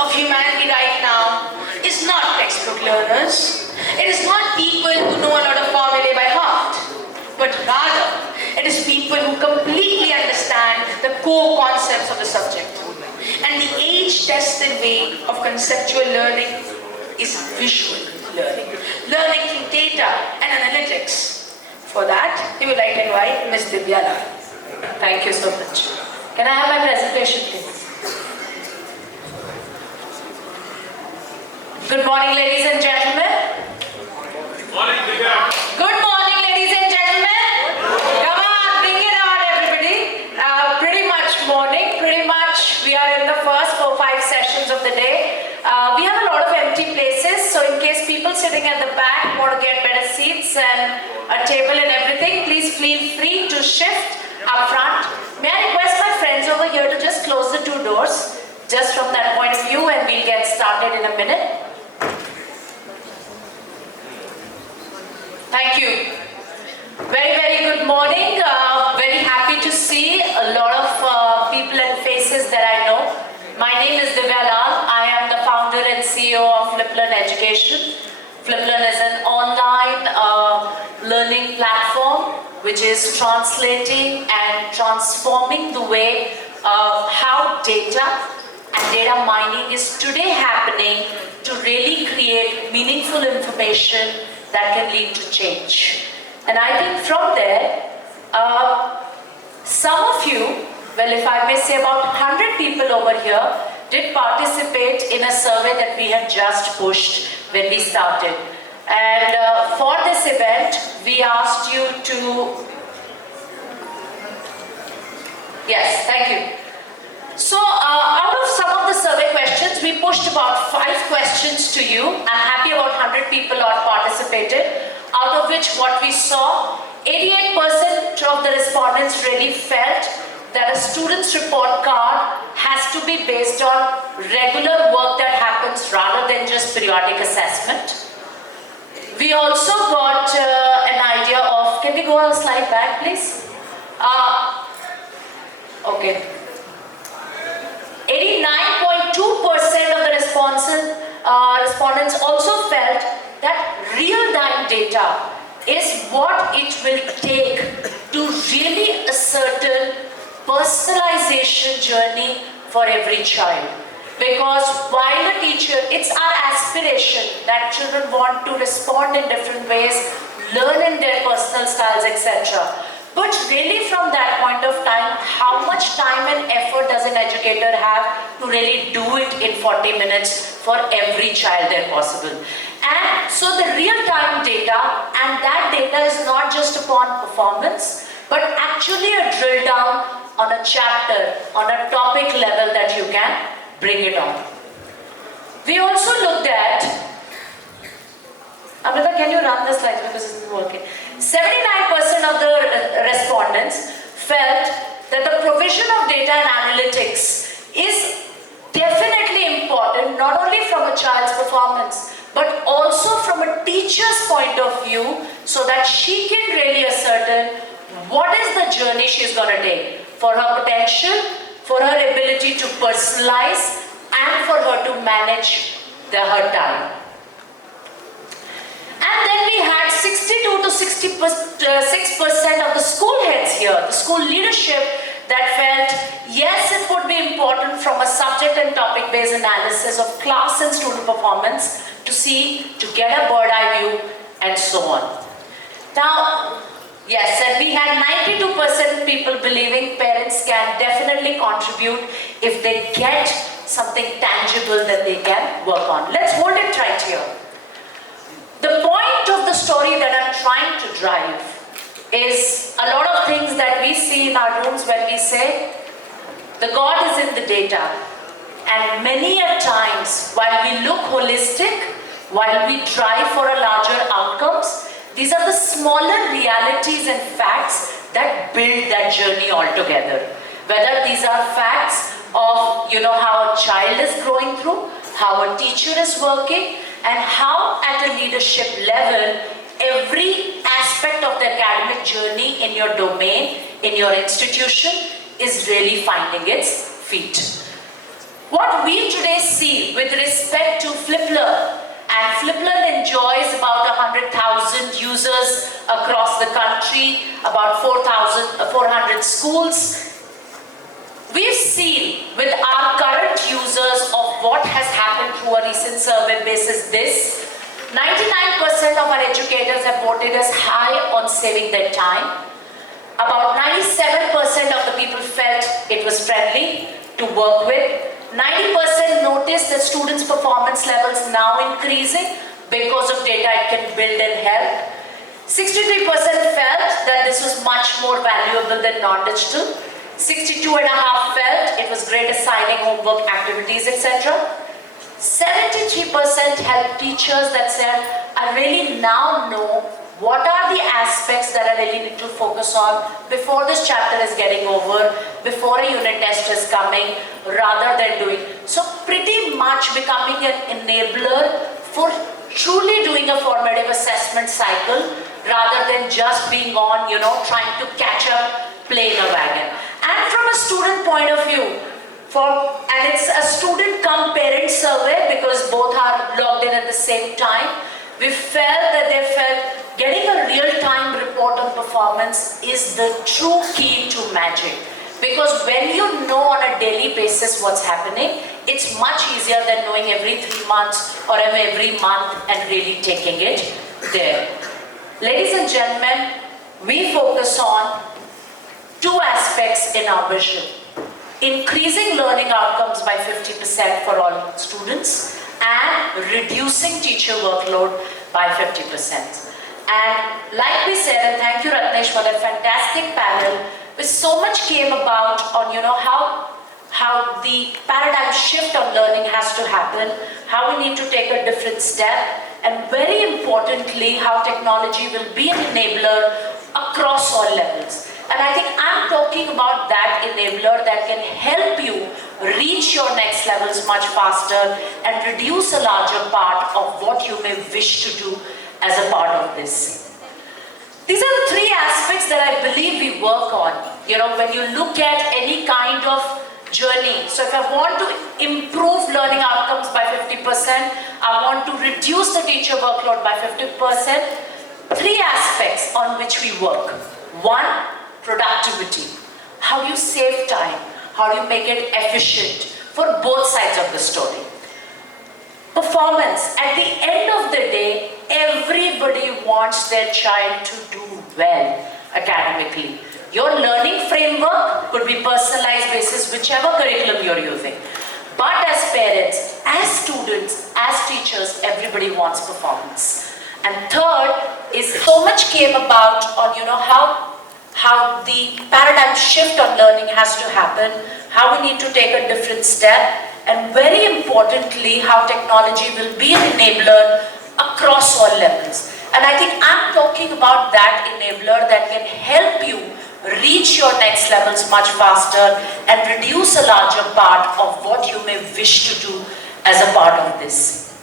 of humanity right now is not textbook learners. It is not people who know a lot of formulae by heart, but rather it is people who completely understand the core concepts of the subject. And the age-tested way of conceptual learning is visual learning. Learning through data and analytics. For that, we would like to invite Ms. Divya Lal. Thank you so much. Can I have my presentation, please? Good morning, ladies and gentlemen. Morning, Divya. Good morning, ladies and gentlemen. Come on, bring it on, everybody. Pretty much morning. Pretty much we are in the first 4-5 sessions of the day. We have a lot of empty places, so in case people sitting at the back want to get better seats and a table and everything, please feel free to shift up front. May I request my friends over here to just close the 2 doors, just from that point of view, and we'll get started in a minute. Thank you. Very, very good morning. Very happy to see a lot of people and faces that I know. My name is Divya Lal. I am the founder and CEO of Fliplearn Education. Fliplearn is an online learning platform which is translating and transforming the way how data and data mining is today happening to really create meaningful information that can lead to change. And I think from there, some of you, well, if I may say about 100 people over here, did participate in a survey that we had just pushed when we started. And for this event, we asked you to... Yes, thank you. So, out of some of the survey questions, we pushed about 5 questions to you. I'm happy about 100 people are participated, out of which what we saw, 88% of the respondents really felt that a student's report card has to be based on regular work that happens rather than just periodic assessment. We also got an idea of, can we go a slide back please? Okay. 89.2% of the respondents also felt that real-time data is what it will take to really ascertain personalization journey for every child. Because while a teacher, it's our aspiration that children want to respond in different ways, learn in their personal styles, etc. But really from that point of time, how much time and effort does an educator have to really do it in 40 minutes for every child there possible? And so the real-time data, and that data is not just upon performance, but actually a drill down on a chapter, on a topic level that you can bring it on. We also looked at, Amrita, can you run the slides because it's not working? 79% of the respondents felt that the provision of data and analytics is definitely important, not only from a child's performance, but also from a teacher's point of view, so that she can really ascertain what is the journey she's going to take for her potential, for her ability to personalize, and for her to manage her time. And then we had 62 to 66% of the school heads here, the school leadership, that felt yes, it would be important from a subject and topic-based analysis of class and student performance to see, to get a bird-eye view, and so on. Now, yes, and we had 92% people believing parents can definitely contribute if they get something tangible that they can work on. Let's hold it right here. The point of the story that I'm trying to drive is a lot of things that we see in our rooms when we say, the God is in the data. And many a times, while we look holistic, while we drive for a larger outcomes, these are the smaller realities and facts that build that journey altogether. Whether these are facts of, how a child is growing through, how a teacher is working, and how at a leadership level, every aspect of the academic journey in your domain, in your institution, is really finding its feet. What we today see with respect to Fliplearn, and Fliplearn enjoys about 100,000 users across the country, about 400 schools. We've seen with our current users of what has happened through a recent survey basis this, 99% of our educators have voted us high on saving their time. About 97% of the people felt it was friendly to work with. 90% noticed that students' performance levels now increasing because of data it can build and help. 63% felt that this was much more valuable than non-digital. 62.5% felt it was great assigning homework, activities, etc. 73% helped teachers that said, I really now know what are the aspects that I really need to focus on before this chapter is getting over, before a unit test is coming, rather than doing. So pretty much becoming an enabler for truly doing a formative assessment cycle, rather than just being on, trying to catch up, play in a wagon. And from a student point of view, and it's a student cum parent survey because both are logged in at the same time, we felt that they felt getting a real-time report on performance is the true key to magic. Because when you know on a daily basis what's happening, it's much easier than knowing every 3 months or every month and really taking it there. Ladies and gentlemen, we focus on two aspects in our vision. Increasing learning outcomes by 50% for all students and reducing teacher workload by 50%. And like we said, and thank you Ratnesh for that fantastic panel, where so much came about on how the paradigm shift on learning has to happen, how we need to take a different step, and very importantly, how technology will be an enabler across all levels. And I think I'm talking about that enabler that can help you reach your next levels much faster and reduce a larger part of what you may wish to do as a part of this. These are the three aspects that I believe we work on. When you look at any kind of journey. So if I want to improve learning outcomes by 50%, I want to reduce the teacher workload by 50%, three aspects on which we work. One, productivity. How do you save time? How do you make it efficient for both sides of the story? Performance. At the end of the day, everybody wants their child to do well academically. Your learning framework could be personalized basis whichever curriculum you're using. But as parents, as students, as teachers, everybody wants performance. And third is so much came about on how the paradigm shift on learning has to happen, how we need to take a different step, and very importantly, how technology will be an enabler across all levels. And I think I'm talking about that enabler that can help you reach your next levels much faster and reduce a larger part of what you may wish to do as a part of this.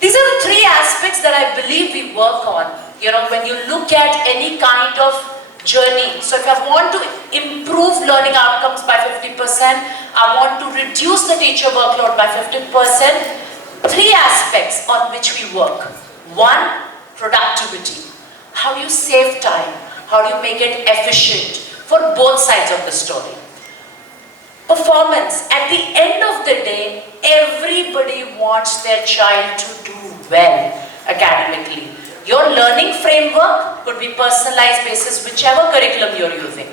These are the three aspects that I believe we work on. When you look at any kind of journey. So if I want to improve learning outcomes by 50%, I want to reduce the teacher workload by 50%, three aspects on which we work. One, productivity. How do you save time? How do you make it efficient for both sides of the story? Performance. At the end of the day, everybody wants their child to do well academically. Your learning framework could be personalized basis whichever curriculum you're using.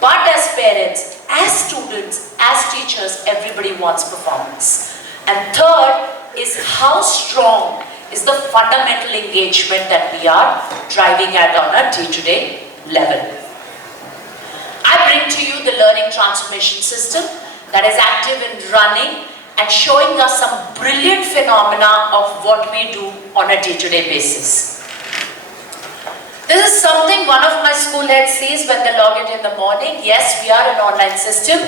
But as parents, as students, as teachers, everybody wants performance. And third is how strong is the fundamental engagement that we are driving at on a day-to-day level. I bring to you the learning transformation system that is active and running and showing us some brilliant phenomena of what we do on a day-to-day basis. This is something one of my school heads sees when they log in the morning. Yes, we are an online system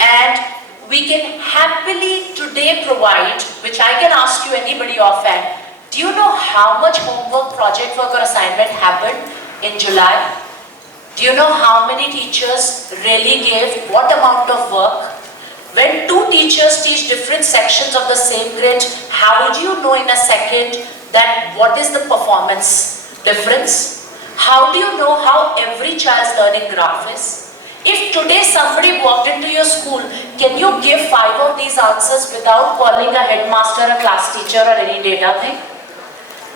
and we can happily today provide, which I can ask you anybody offhand, do you know how much homework, project work or assignment happened in July? Do you know how many teachers really gave what amount of work? When two teachers teach different sections of the same grade, how would you know in a second that what is the performance difference? How do you know how every child's learning graph is? If today somebody walked into your school, can you give 5 of these answers without calling a headmaster, a class teacher or any data thing?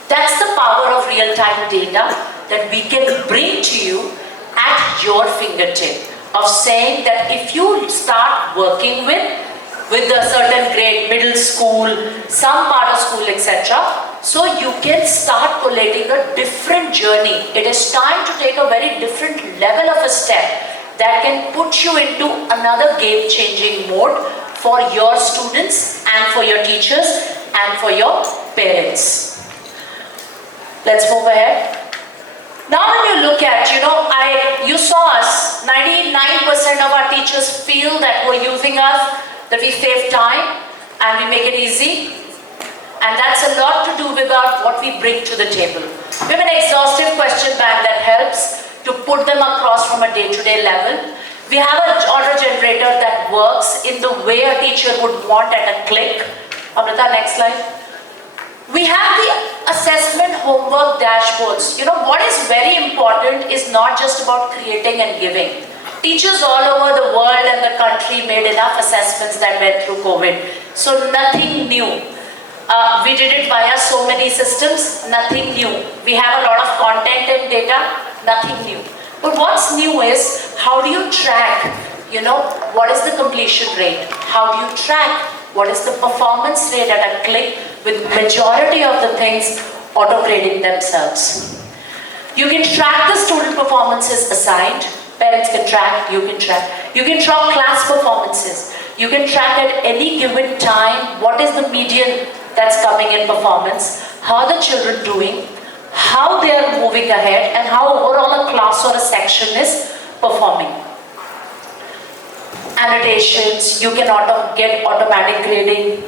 That's the power of real-time data that we can bring to you at your fingertip, of saying that if you start working with a certain grade, middle school, some part of school, etc., so you can start collating a different journey. It is time to take a very different level of a step that can put you into another game-changing mode for your students and for your teachers and for your parents. Let's move ahead. Now when you look at, you saw us, 99% of our teachers feel that we're using us, that we save time and we make it easy. And that's a lot to do with what we bring to the table. We have an exhaustive question bank that helps to put them across from a day-to-day level. We have an order generator that works in the way a teacher would want at a click. Amrita, next slide. We have the assessment homework dashboards. What is very important is not just about creating and giving. Teachers all over the world and the country made enough assessments that went through COVID. So nothing new. We did it via so many systems, nothing new. We have a lot of content and data, nothing new. But what's new is, how do you track, what is the completion rate? How do you track what is the performance rate at a click, with majority of the things auto-grading themselves? You can track the student performances assigned. Parents can track, you can track. You can track class performances. You can track at any given time what is the median that's coming in performance, how the children doing, how they are moving ahead, and how overall a class or a section is performing. Annotations, you can get automatic grading.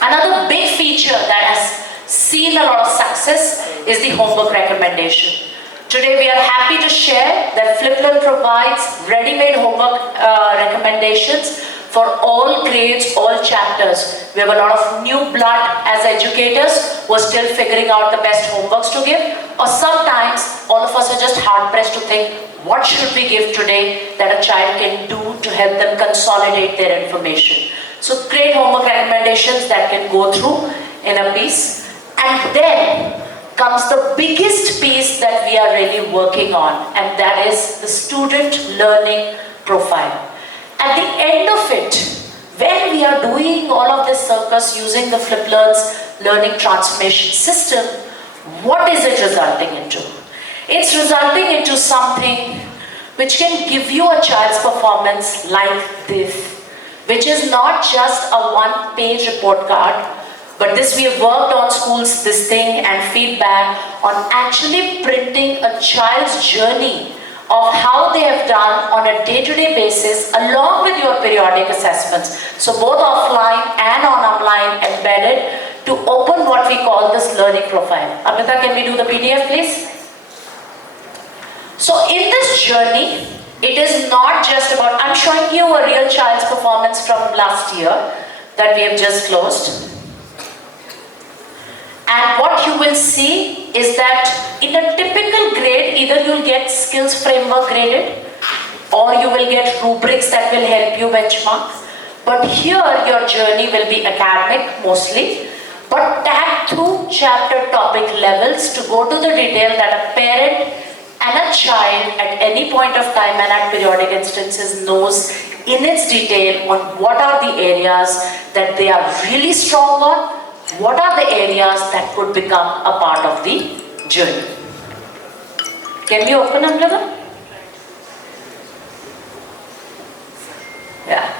Another big feature that has seen a lot of success is the homework recommendation. Today we are happy to share that Fliplearn provides ready-made homework recommendations for all grades, all chapters. We have a lot of new blood as educators who are still figuring out the best homeworks to give, or sometimes all of us are just hard-pressed to think, what should we give today that a child can do to help them consolidate their information? So great homework recommendations that can go through in a piece. And then comes the biggest piece that we are really working on, and that is the student learning profile. At the end of it, when we are doing all of this circus using the Fliplearn's learning transformation system, what is it resulting into? It's resulting into something which can give you a child's performance like this, which is not just a one-page report card, but this we have worked on schools, this thing, and feedback on actually printing a child's journey of how they have done on a day-to-day basis along with your periodic assessments. So both offline and online embedded to open what we call this learning profile. Amrita, can we do the PDF please? So in this journey, it is not just about, I'm showing you a real child's performance from last year that we have just closed. And what you will see is that in a typical grade, either you'll get skills framework graded, or you will get rubrics that will help you benchmark. But here your journey will be academic mostly, but tag through chapter topic levels to go to the detail that a parent and a child at any point of time and at periodic instances knows in its detail on what are the areas that they are really strong on, what are the areas that could become a part of the journey. Can we open up, brother? Yeah.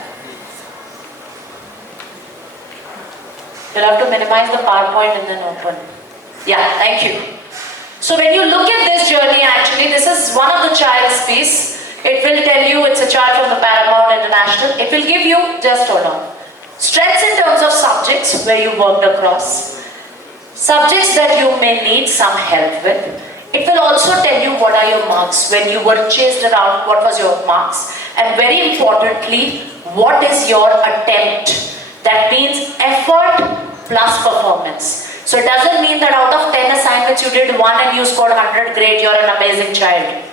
You'll have to minimize the PowerPoint and then open. Yeah, thank you. So when you look at this journey, actually, this is one of the child's piece. It will tell you it's a child from the Paramount International. It will give you, just hold on, strengths in terms of subjects where you worked across, subjects that you may need some help with. It will also tell you what are your marks when you were chased around, what was your marks, and very importantly, what is your attempt? That means effort plus performance. So it doesn't mean that out of 10 assignments you did 1 and you scored 100, great, you're an amazing child.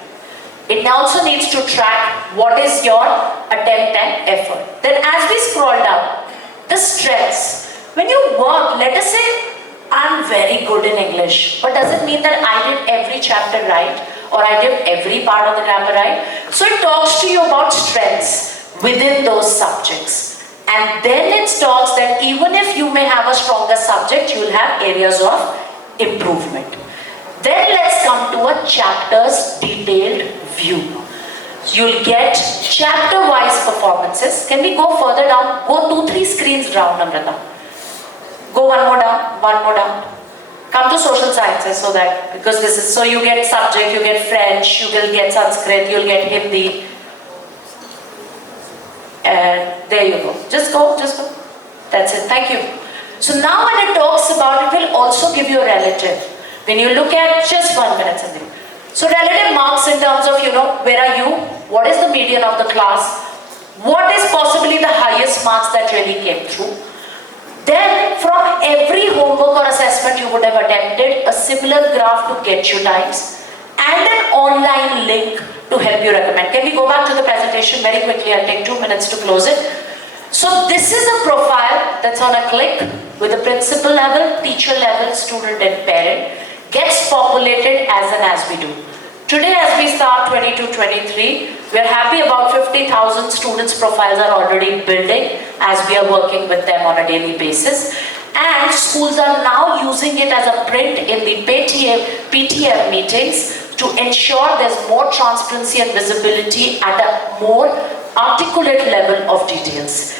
It also needs to track what is your attempt and effort. Then as we scroll down, the strengths. When you work, let us say I'm very good in English, but does it mean that I did every chapter right or I did every part of the grammar right? So it talks to you about strengths within those subjects. And then it talks that even if you may have a stronger subject, you will have areas of improvement. Then let's come to a chapter's detailed view. You'll get chapter-wise performances. Can we go further down? Go 2-3 screens down, Namrata. Go one more down. Come to social sciences so that, because this is, so you get subject, you get French, you will get Sanskrit, you'll get Hindi. And there you go. Just go. That's it. Thank you. So now when it talks about, it will also give you a relative. When you look at, just 1 minute, Sandeep. So relative marks in terms of, where are you? What is the median of the class? What is possibly the highest marks that really came through? Then from every homework or assessment you would have attempted, a similar graph to get you times and an online link to help you recommend. Can we go back to the presentation very quickly? I'll take 2 minutes to close it. So this is a profile that's on a click with a principal level, teacher level, student and parent. Gets populated as we do. Today as we start 22-23, we're happy about 50,000 students' profiles are already building as we are working with them on a daily basis. And schools are now using it as a print in the PTM meetings to ensure there's more transparency and visibility at a more articulate level of details.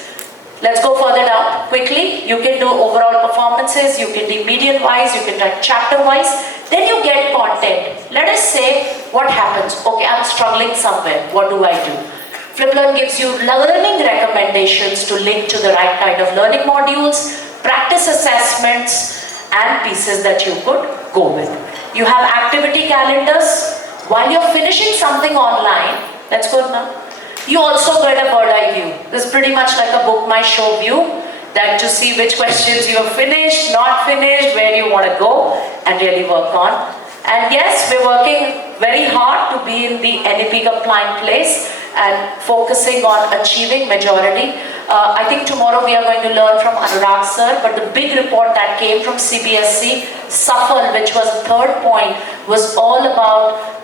Let's go further down quickly. You can do overall performances, you can do median-wise, you can do chapter-wise. Then you get content. Let us say what happens. Okay, I'm struggling somewhere. What do I do? Fliplearn gives you learning recommendations to link to the right kind of learning modules, practice assessments, and pieces that you could go with. You have activity calendars. While you're finishing something online, let's go now. You also get a bird eye view. This is pretty much like a book my show view, that to see which questions you have finished, not finished, where you want to go and really work on. And yes, we're working very hard to be in the NEP compliant place and focusing on achieving majority. I think tomorrow we are going to learn from Anurag sir, but the big report that came from CBSE, SUFFLE, which was the third point, was all about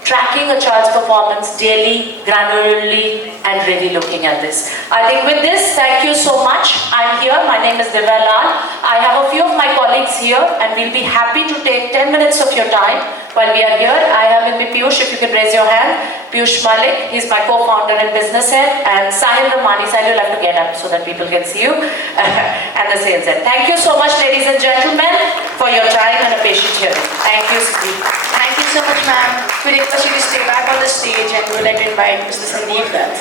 tracking a child's performance daily, granularly, and really looking at this. I think with this, thank you so much. I'm here. My name is Divya Lal. I have a few of my colleagues here, and we'll be happy to take 10 minutes of your time while we are here. I have with me Piyush, if you can raise your hand. Piyush Malik, he's my co-founder and business head, and Sahil Ramani. Sahil, you'll have to get up so that people can see you, and the sales head. Thank you so much, ladies and gentlemen, for your time and a patient hearing. Thank you, Sri. Thank you so much, ma'am. We request you to stay back on the stage and we'd like to invite Mr. Sandeep Lal.